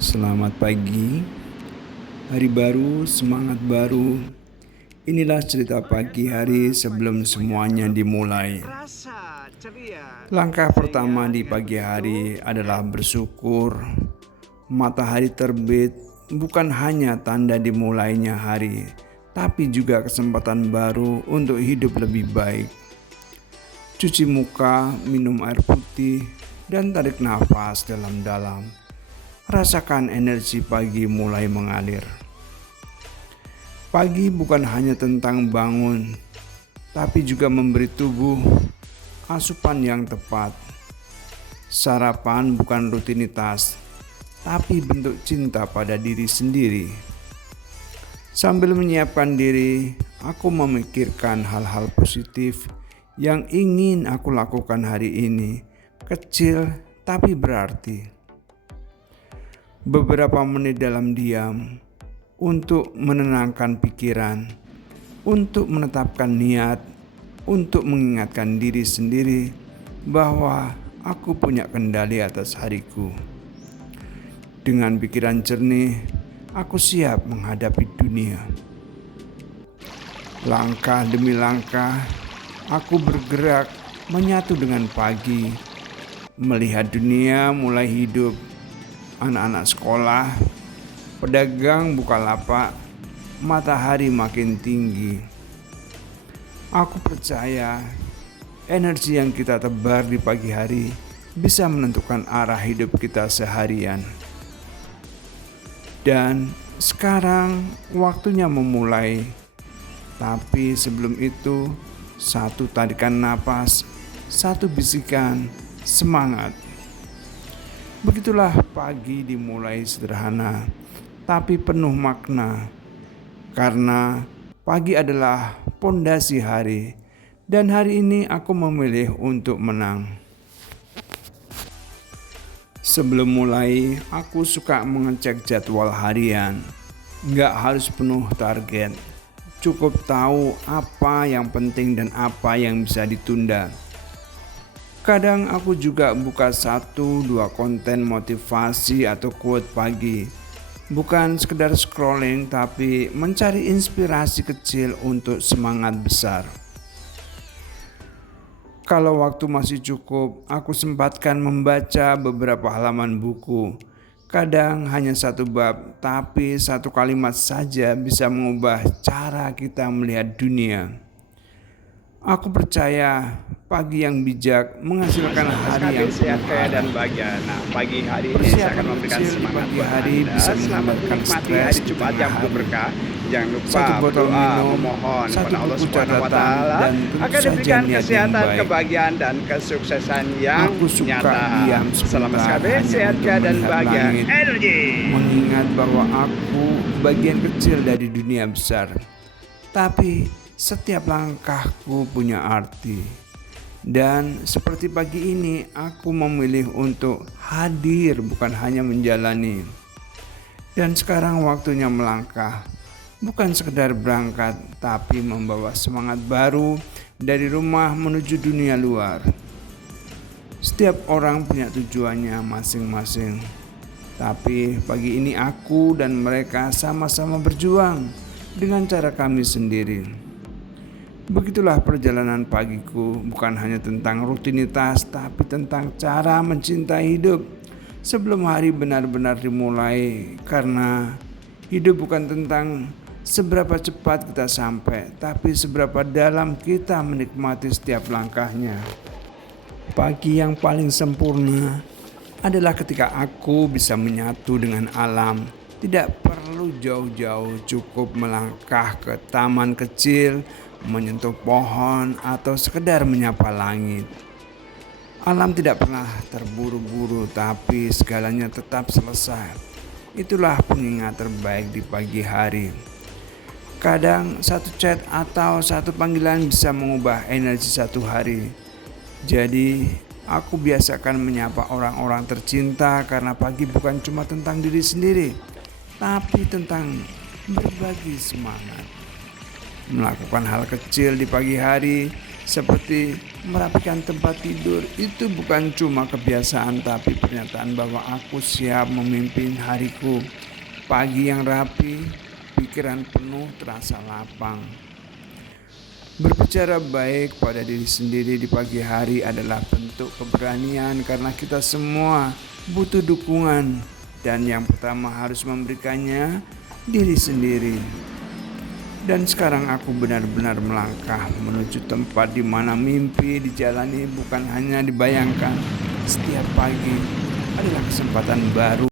Selamat pagi, hari baru, semangat baru. Inilah cerita pagi hari sebelum semuanya dimulai. Langkah pertama di pagi hari adalah bersyukur. Matahari terbit bukan hanya tanda dimulainya hari, tapi juga kesempatan baru untuk hidup lebih baik. Cuci muka, minum air putih, dan tarik nafas dalam-dalam. Rasakan energi pagi mulai mengalir. Pagi bukan hanya tentang bangun, tapi juga memberi tubuh asupan yang tepat. Sarapan bukan rutinitas, tapi bentuk cinta pada diri sendiri. Sambil menyiapkan diri, aku memikirkan hal-hal positif yang ingin aku lakukan hari ini, kecil tapi berarti. Beberapa menit dalam diam untuk menenangkan pikiran, untuk menetapkan niat, untuk mengingatkan diri sendiri bahwa aku punya kendali atas hariku. Dengan pikiran jernih, aku siap menghadapi dunia. Langkah demi langkah, aku bergerak menyatu dengan pagi, melihat dunia mulai hidup. Anak-anak sekolah, pedagang buka lapak, matahari makin tinggi. Aku percaya energi yang kita tebar di pagi hari bisa menentukan arah hidup kita seharian. Dan sekarang waktunya memulai. Tapi sebelum itu, satu tarikan napas, satu bisikan semangat. Begitulah pagi dimulai sederhana, tapi penuh makna. Karena pagi adalah pondasi hari, dan hari ini aku memilih untuk menang. Sebelum mulai, aku suka mengecek jadwal harian. Nggak harus penuh target, cukup tahu apa yang penting dan apa yang bisa ditunda. Kadang aku juga buka 1-2 konten motivasi atau quote pagi. Bukan sekedar scrolling, tapi mencari inspirasi kecil untuk semangat besar. Kalau waktu masih cukup, aku sempatkan membaca beberapa halaman buku. Kadang hanya 1 bab, tapi 1 kalimat saja bisa mengubah cara kita melihat dunia. Aku percaya pagi yang bijak menghasilkan hari yang sehat kaya dan bahagia. Nah, pagi hari ini saya akan memberikan semangat buat Anda. Selamat menikmati hari Jumat yang penuh berkah. Jangan lupa berdoa, memohon kepada Allah Subhanahu wa Taala agar diberikan kesehatan, kebahagiaan dan kesuksesan yang nyata. Selamat sekali, sehat kaya dan bahagia. Energi. Mengingat bahwa aku bagian kecil dari dunia besar. Tapi setiap langkahku punya arti. Dan seperti pagi ini, aku memilih untuk hadir, bukan hanya menjalani. Dan sekarang waktunya melangkah. Bukan sekedar berangkat, tapi membawa semangat baru dari rumah menuju dunia luar. Setiap orang punya tujuannya masing-masing. Tapi pagi ini aku dan mereka sama-sama berjuang dengan cara kami sendiri. Begitulah perjalanan pagiku, bukan hanya tentang rutinitas, tapi tentang cara mencintai hidup sebelum hari benar-benar dimulai. Karena hidup bukan tentang seberapa cepat kita sampai, tapi seberapa dalam kita menikmati setiap langkahnya. Pagi yang paling sempurna adalah ketika aku bisa menyatu dengan alam. Tidak perlu jauh-jauh, cukup melangkah ke taman kecil, menyentuh pohon, atau sekedar menyapa langit. Alam tidak pernah terburu-buru, tapi segalanya tetap selesai. Itulah pengingat terbaik di pagi hari. Kadang 1 chat atau 1 panggilan bisa mengubah energi 1 hari. Jadi aku biasakan menyapa orang-orang tercinta, karena pagi bukan cuma tentang diri sendiri, tapi tentang berbagi semangat. Melakukan hal kecil di pagi hari seperti Merapikan tempat tidur itu bukan cuma kebiasaan, tapi pernyataan bahwa aku siap memimpin hariku. Pagi yang rapi, pikiran penuh terasa lapang. Berbicara baik pada diri sendiri di pagi hari adalah bentuk keberanian karena kita semua butuh dukungan, dan yang pertama harus memberikannya diri sendiri. Dan sekarang aku benar-benar melangkah menuju tempat di mana mimpi dijalani bukan hanya dibayangkan. Setiap pagi adalah kesempatan baru